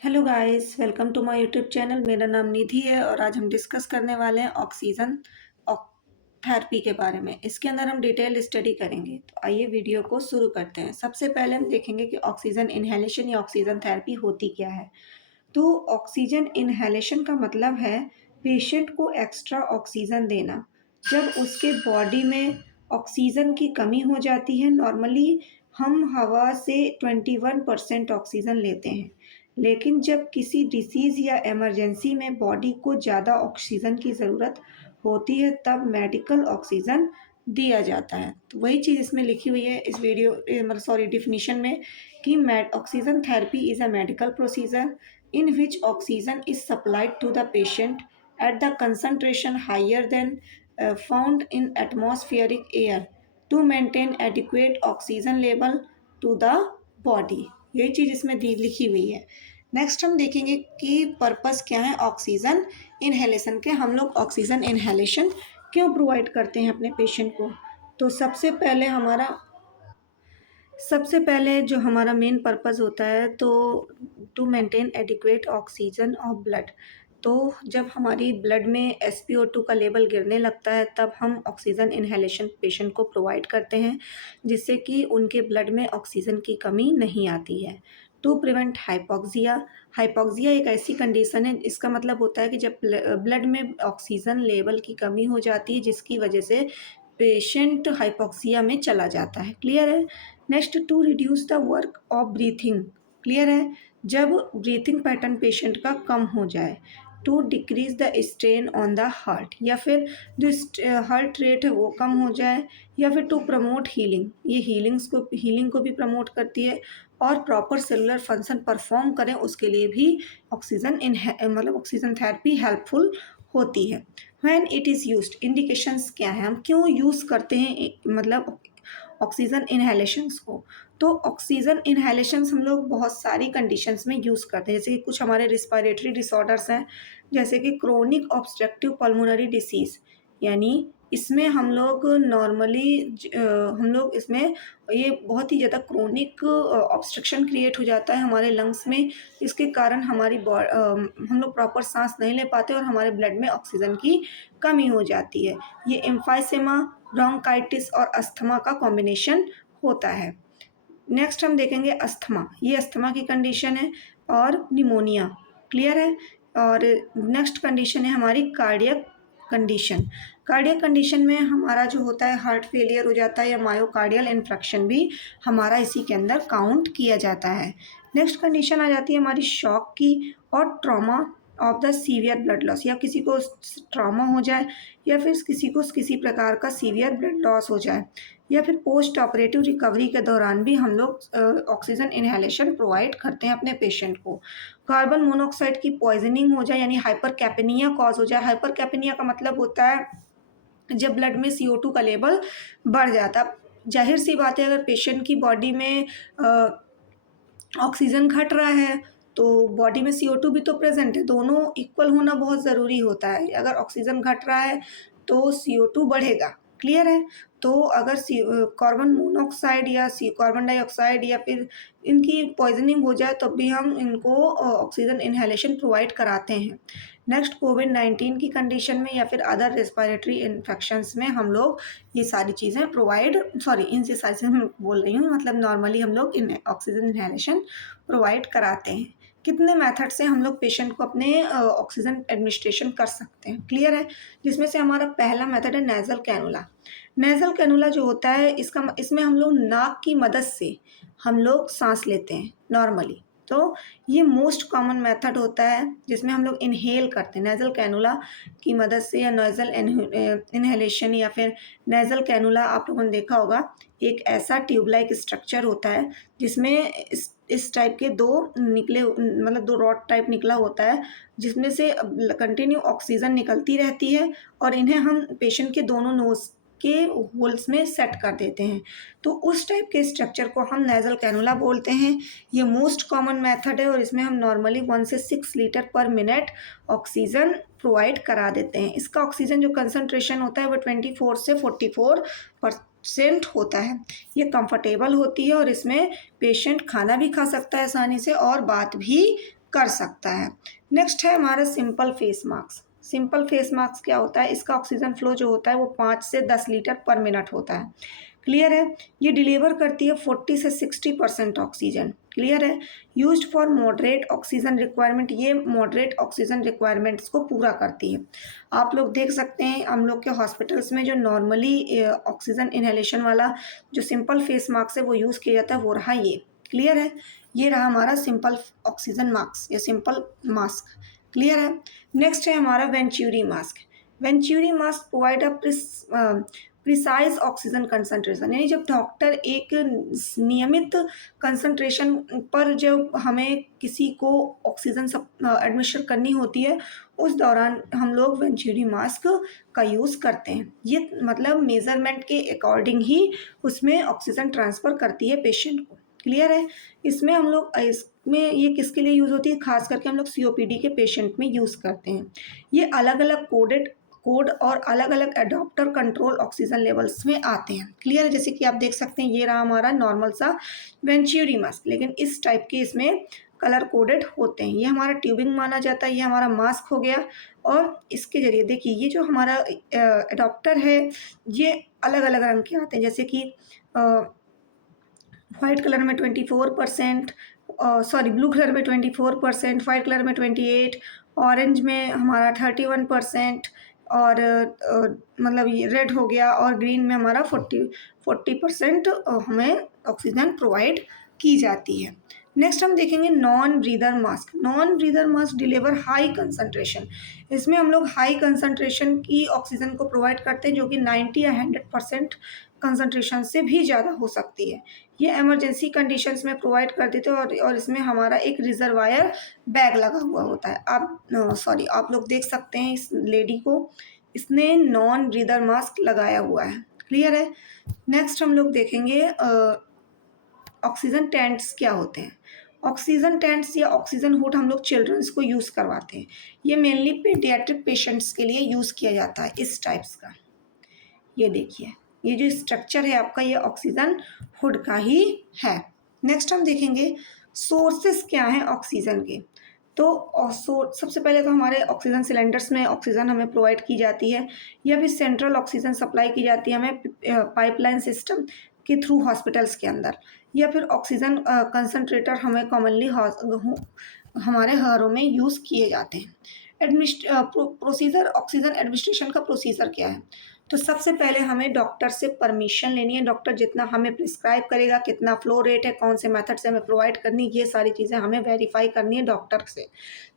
Hello guys, welcome to my YouTube channel. मेरा नाम निधि है और आज हम डिस्कस करने वाले हैं ऑक्सीजन थेरेपी के बारे में। इसके अंदर हम डिटेल स्टडी करेंगे। तो आइए वीडियो को शुरू करते हैं। सबसे पहले हम देखेंगे कि ऑक्सीजन इनहेलेशन या ऑक्सीजन थेरेपी होती क्या है। तो ऑक्सीजन इनहेलेशन का मतलब है पेशेंट को एक्स्ट्रा ऑक्सीजन देना जब उसके बॉडी में ऑक्सीजन की कमी हो जाती है। नॉर्मली हम हवा से 21% ऑक्सीजन लेते हैं, लेकिन जब किसी डिसीज़ या इमरजेंसी में बॉडी को ज़्यादा ऑक्सीजन की ज़रूरत होती है तब मेडिकल ऑक्सीजन दिया जाता है। तो वही चीज़ इसमें लिखी हुई है इस वीडियो मतलब सॉरी डिफिनीशन में कि oxygen therapy is a medical procedure in which oxygen is supplied to the patient at the concentration higher than found in atmospheric air to maintain adequate oxygen level to the body। यही चीज़ इसमें लिखी हुई है। Next हम देखेंगे कि purpose क्या है ऑक्सीजन इनहेलेशन के। हम लोग ऑक्सीजन इनहेलेशन क्यों प्रोवाइड करते हैं अपने पेशेंट को। तो सबसे पहले जो हमारा मेन पर्पस होता है तो to maintain adequate oxygen of blood. तो जब हमारी ब्लड में SpO2 का लेवल गिरने लगता है तब हम ऑक्सीजन इनहेलेशन पेशेंट को प्रोवाइड करते हैं, जिससे कि उनके ब्लड में ऑक्सीजन की कमी नहीं आती है। To prevent hypoxia. हाइपोक्सिया एक ऐसी कंडीशन है, इसका मतलब होता है कि जब ब्लड में ऑक्सीजन लेवल की कमी हो जाती है जिसकी वजह से पेशेंट हाइपोक्सिया में चला जाता है। क्लियर है। Next, to reduce the work of breathing. Clear है। जब ब्रीथिंग पैटर्न पेशेंट का कम हो जाए। To decrease the strain on the heart, या फिर जो हार्ट रेट है वो कम हो जाए, या फिर टू प्रमोट हीलिंग। ये हीलिंग को भी प्रमोट करती है और प्रॉपर सेलुलर फंक्शन परफॉर्म करें उसके लिए भी ऑक्सीजन थेरेपी हेल्पफुल होती है। When it is used, indications क्या है, हम क्यों यूज़ करते हैं मतलब ऑक्सीजन इनहेलेशंस को। तो ऑक्सीजन इनहेलेशंस हम लोग बहुत सारी कंडीशंस में यूज़ करते हैं, जैसे कि कुछ हमारे रिस्पायरेटरी डिसऑर्डर्स हैं, जैसे कि क्रोनिक ऑब्स्ट्रक्टिव पल्मोनरी डिसीज़। यानी इसमें हम लोग हम लोग इसमें ये बहुत ही ज़्यादा क्रोनिक ऑब्स्ट्रक्शन क्रिएट हो जाता है हमारे लंग्स में। इसके कारण हम लोग प्रॉपर सांस नहीं ले पाते और हमारे ब्लड में ऑक्सीजन की कमी हो जाती है। ये एम्फाइसेमा, ब्रोंकाइटिस और अस्थमा का कॉम्बिनेशन होता है। नेक्स्ट हम देखेंगे अस्थमा। ये अस्थमा की कंडीशन है और निमोनिया। क्लियर है। और नेक्स्ट कंडीशन है हमारी कार्डियक कंडीशन। कार्डियक कंडीशन में हमारा जो होता है हार्ट फेलियर हो जाता है या मायोकार्डियल इन्फेक्शन भी हमारा इसी के अंदर काउंट किया जाता है। नेक्स्ट कंडीशन आ जाती है हमारी शॉक की और trauma of the severe blood loss, या किसी को ट्रॉमा हो जाए या फिर किसी को किसी प्रकार का सीवियर ब्लड लॉस हो जाए, या फिर पोस्ट ऑपरेटिव रिकवरी के दौरान भी हम लोग ऑक्सीजन इनहेलेशन प्रोवाइड करते हैं अपने पेशेंट को। कार्बन मोनोऑक्साइड की पॉइजनिंग हो जाए यानी हाइपर कैपेनिया कॉज हो जाए। हाइपर कैपेनिया का मतलब होता है जब ब्लड में CO2 का लेवल बढ़ जाता। जाहिर सी बात है अगर पेशेंट की बॉडी में ऑक्सीजन घट रहा है तो बॉडी में CO2 भी तो प्रेजेंट है, दोनों इक्वल होना बहुत ज़रूरी होता है। अगर ऑक्सीजन घट रहा है तो CO2 बढ़ेगा। क्लियर है। तो अगर कार्बन मोनोऑक्साइड या कार्बन डाइऑक्साइड या फिर इनकी पॉइजनिंग हो जाए तब भी हम इनको ऑक्सीजन इनहेलेशन प्रोवाइड कराते हैं। नेक्स्ट, कोविड-19 की कंडीशन में या फिर अदर रेस्पिरेटरी इन्फेक्शंस में हम लोग ये सारी चीज़ें ये सारी चीज़ें मैं बोल रही हूँ, मतलब नॉर्मली हम लोग इन ऑक्सीजन इनहेलेशन प्रोवाइड कराते हैं। कितने मेथड से हम लोग पेशेंट को अपने ऑक्सीजन एडमिनिस्ट्रेशन कर सकते हैं। क्लियर है। जिसमें से हमारा पहला मेथड है नेज़ल कैनुला। नेज़ल कैनुला जो होता है इसमें हम लोग नाक की मदद से हम लोग सांस लेते हैं नॉर्मली। तो ये मोस्ट कॉमन मेथड होता है जिसमें हम लोग इनहेल करते हैं नेज़ल कैनुला की मदद से, या नेज़ल इनहेलेशन या फिर नेज़ल कैनुला। आप लोगों ने देखा होगा एक ऐसा ट्यूब लाइक स्ट्रक्चर होता है जिसमें इस टाइप के दो रॉड टाइप निकला होता है, जिसमें से कंटिन्यू ऑक्सीजन निकलती रहती है और इन्हें हम पेशेंट के दोनों नोज़ के होल्स में सेट कर देते हैं। तो उस टाइप के स्ट्रक्चर को हम नेज़ल कैनुला बोलते हैं। ये मोस्ट कॉमन मेथड है और इसमें हम नॉर्मली 1 से 6 लीटर पर मिनट ऑक्सीजन प्रोवाइड करा देते हैं। इसका ऑक्सीजन जो कंसंट्रेशन होता है वो 24 से 44% होता है। ये कंफर्टेबल होती है और इसमें पेशेंट खाना भी खा सकता है आसानी से और बात भी कर सकता है। नेक्स्ट है हमारा simple face mask. Simple face mask क्या होता है? इसका ऑक्सीजन फ्लो जो होता है वो 5 से 10 लीटर पर मिनट होता है। क्लियर है? ये डिलीवर करती है 40 से 60% ऑक्सीजन। क्लियर है? Used for moderate oxygen requirement, ये मॉडरेट ऑक्सीजन रिक्वायरमेंट्स को पूरा करती है। आप लोग देख सकते हैं हम लोग के हॉस्पिटल्स में जो नॉर्मली ऑक्सीजन इनहेलेशन वाला जो सिंपल फेस मास्क है वो यूज़ किया जाता है, वो रहा ये। क्लियर है? ये रहा हमारा सिंपल ऑक्सीजन मास्क या सिंपल मास्क। क्लियर है? नेक्स्ट है हमारा venturi mask. Venturi mask provide precise oxygen concentration, यानी जब डॉक्टर एक नियमित कंसंट्रेशन पर जब हमें किसी को ऑक्सीजन एडमिशन करनी होती है, उस दौरान हम लोग वेंचुरी मास्क का यूज़ करते हैं। ये मतलब मेजरमेंट के अकॉर्डिंग ही उसमें ऑक्सीजन ट्रांसफ़र करती है पेशेंट को। क्लियर है? इसमें हम लोग इसमें ये किसके लिए यूज़ होती है? खास करके हम लोग सीओपीडी के पेशेंट में यूज़ करते हैं। ये अलग अलग कोड और अलग अलग एडॉप्टर कंट्रोल ऑक्सीजन लेवल्स में आते हैं। क्लियर है? जैसे कि आप देख सकते हैं ये रहा हमारा नॉर्मल सा वेंचुरी मास्क, लेकिन इस टाइप के इसमें कलर कोडेड होते हैं। ये हमारा ट्यूबिंग माना जाता है, ये हमारा मास्क हो गया। और इसके ज़रिए देखिए ये जो हमारा एडॉप्टर है ये अलग अलग रंग के आते हैं, जैसे कि वाइट कलर में 24%, सॉरी ब्लू कलर में 24%, वाइट कलर में 28, ऑरेंज में हमारा 31%, और मतलब ये रेड हो गया, और ग्रीन में हमारा 40% हमें ऑक्सीजन प्रोवाइड की जाती है। नेक्स्ट हम देखेंगे non breather mask. Non breather mask deliver high concentration. इसमें हम लोग हाई कंसंट्रेशन की ऑक्सीजन को प्रोवाइड करते हैं, जो कि 90 या 100% कंसंट्रेशन से भी ज़्यादा हो सकती है। ये इमरजेंसी कंडीशंस में प्रोवाइड कर देते हैं, और इसमें हमारा एक रिजर्वायर बैग लगा हुआ होता है। आप लोग देख सकते हैं इस लेडी को, इसने नॉन ब्रीदर मास्क लगाया हुआ है। क्लियर है? नेक्स्ट हम लोग देखेंगे ऑक्सीजन टेंट्स क्या होते हैं। ऑक्सीजन टेंट्स या ऑक्सीजन हुड हम लोग चिल्ड्रंस को यूज़ करवाते हैं। ये मेनली पीडियाट्रिक पेशेंट्स के लिए यूज़ किया जाता है इस टाइप्स का। ये देखिए ये जो स्ट्रक्चर है आपका ये ऑक्सीजन हुड का ही है। नेक्स्ट हम देखेंगे सोर्सेस क्या हैं ऑक्सीजन के। तो सबसे पहले तो हमारे ऑक्सीजन सिलेंडर्स में ऑक्सीजन हमें प्रोवाइड की जाती है, या फिर सेंट्रल ऑक्सीजन सप्लाई की जाती है हमें पाइपलाइन सिस्टम के थ्रू हॉस्पिटल्स के अंदर, या फिर ऑक्सीजन कंसनट्रेटर हमें कॉमनली हमारे घरों में यूज़ किए जाते हैं। प्रोसीजर ऑक्सीजन एडमिनिस्ट्रेशन का प्रोसीजर क्या है? तो सबसे पहले हमें डॉक्टर से परमिशन लेनी है। डॉक्टर जितना हमें प्रिस्क्राइब करेगा, कितना फ्लो रेट है, कौन से मेथड से हमें प्रोवाइड करनी, ये सारी चीज़ें हमें वेरीफाई करनी है डॉक्टर से।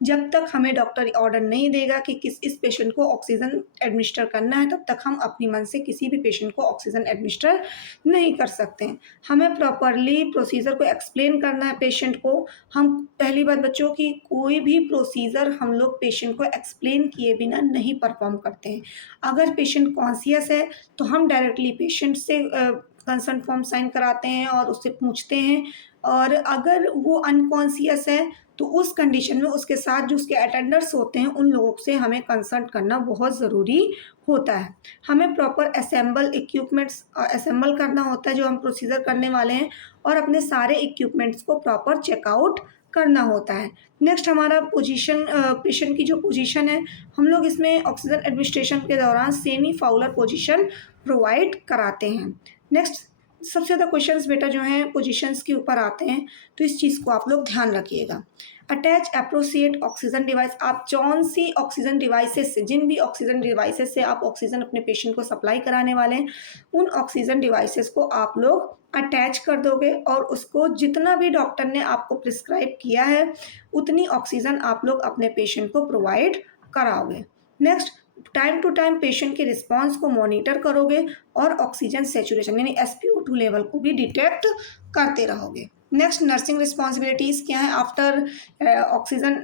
जब तक हमें डॉक्टर ऑर्डर नहीं देगा कि इस पेशेंट को ऑक्सीजन एडमिनिस्टर करना है, तब तक हम अपनी मन से किसी भी पेशेंट को ऑक्सीजन एडमिनिस्टर नहीं कर सकते हैं। हमें प्रॉपरली प्रोसीजर को एक्सप्लेन करना है पेशेंट को। हम पहली बात बच्चों की, कोई भी प्रोसीजर हम लोग पेशेंट को एक्सप्लेन किए बिना नहीं परफॉर्म करते हैं। अगर पेशेंट कॉन्शियस है तो हम डायरेक्टली पेशेंट से कंसर्ट फॉर्म साइन कराते हैं और उससे पूछते हैं, और अगर वो अनकॉन्शियस है तो उस कंडीशन में उसके साथ जो उसके अटेंडर्स होते हैं उन लोगों से हमें कंसल्ट करना बहुत ज़रूरी होता है। हमें प्रॉपर इक्विपमेंट्स असेंबल करना होता है जो हम प्रोसीजर करने वाले हैं, और अपने सारे इक्विपमेंट्स को प्रॉपर चेकआउट करना होता है। नेक्स्ट हमारा पोजीशन, पेशेंट की जो पोजीशन है, हम लोग इसमें ऑक्सीजन एडमिनिस्ट्रेशन के दौरान सेमी फाउलर पोजीशन प्रोवाइड कराते हैं। नेक्स्ट सबसे ज़्यादा क्वेश्चंस बेटा जो हैं पोजीशंस के ऊपर आते हैं, तो इस चीज़ को आप लोग ध्यान रखिएगा। अटैच एप्रोप्रिएट ऑक्सीजन डिवाइस, आप कौन सी ऑक्सीजन डिवाइसेस से, जिन भी ऑक्सीजन डिवाइसेस से आप ऑक्सीजन अपने पेशेंट को सप्लाई कराने वाले हैं, उन ऑक्सीजन डिवाइसेस को आप लोग अटैच कर दोगे, और उसको जितना भी डॉक्टर ने आपको प्रिस्क्राइब किया है उतनी ऑक्सीजन आप लोग अपने पेशेंट को प्रोवाइड कराओगे। Next time to time patient के रिस्पांस को मॉनिटर करोगे, और ऑक्सीजन सैचुरेशन यानी SpO2 लेवल को भी डिटेक्ट करते रहोगे। नेक्स्ट नर्सिंग रिस्पॉन्सिबिलिटीज़ क्या है after oxygen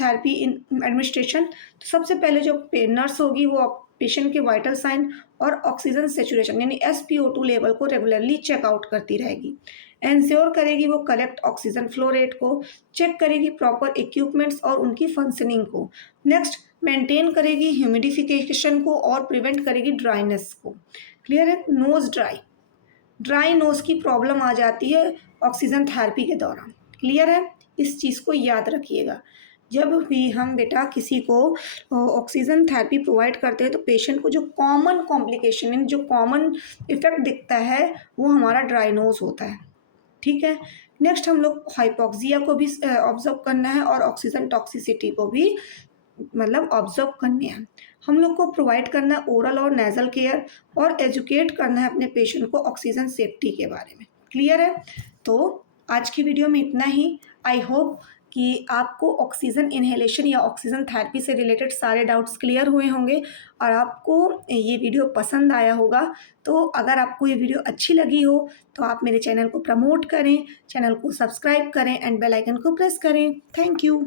therapy in administration. तो सबसे पहले जो नर्स होगी वो पेशेंट के वाइटल साइन और ऑक्सीजन सैचुरेशन यानी SpO2 लेवल को रेगुलरली चेकआउट करती रहेगी। एंश्योर करेगी वो करेक्ट ऑक्सीजन फ्लो रेट को, चेक करेगी प्रॉपर इक्विपमेंट्स और उनकी फंक्शनिंग को। नेक्स्ट मेंटेन करेगी ह्यूमिडिफिकेशन को और प्रिवेंट करेगी ड्राइनेस को। क्लियर है? नोज ड्राई नोज की प्रॉब्लम आ जाती है ऑक्सीजन थेरेपी के दौरान। क्लियर है? इस चीज़ को याद रखिएगा। जब भी हम बेटा किसी को ऑक्सीजन थेरेपी प्रोवाइड करते हैं तो पेशेंट को जो कॉमन कॉम्प्लिकेशन यानी जो कॉमन इफ़ेक्ट दिखता है वो हमारा ड्राई नोज़ होता है, ठीक है? नेक्स्ट हम लोग हाइपोक्सिया को भी ऑब्ज़र्व करना है और ऑक्सीजन टॉक्सिसिटी को भी मतलब ऑब्ज़र्व करने हैं। हम लोग को प्रोवाइड करना है ओरल और नेज़ल केयर और एजुकेट करना है अपने पेशेंट को ऑक्सीजन सेफ्टी के बारे में। क्लियर है? तो आज की वीडियो में इतना ही। आई होप कि आपको ऑक्सीजन इन्हेलेशन या ऑक्सीजन थेरेपी से रिलेटेड सारे डाउट्स क्लियर हुए होंगे और आपको ये वीडियो पसंद आया होगा। तो अगर आपको ये वीडियो अच्छी लगी हो तो आप मेरे चैनल को प्रमोट करें, चैनल को सब्सक्राइब करें एंड बेल आइकन को प्रेस करें। Thank you.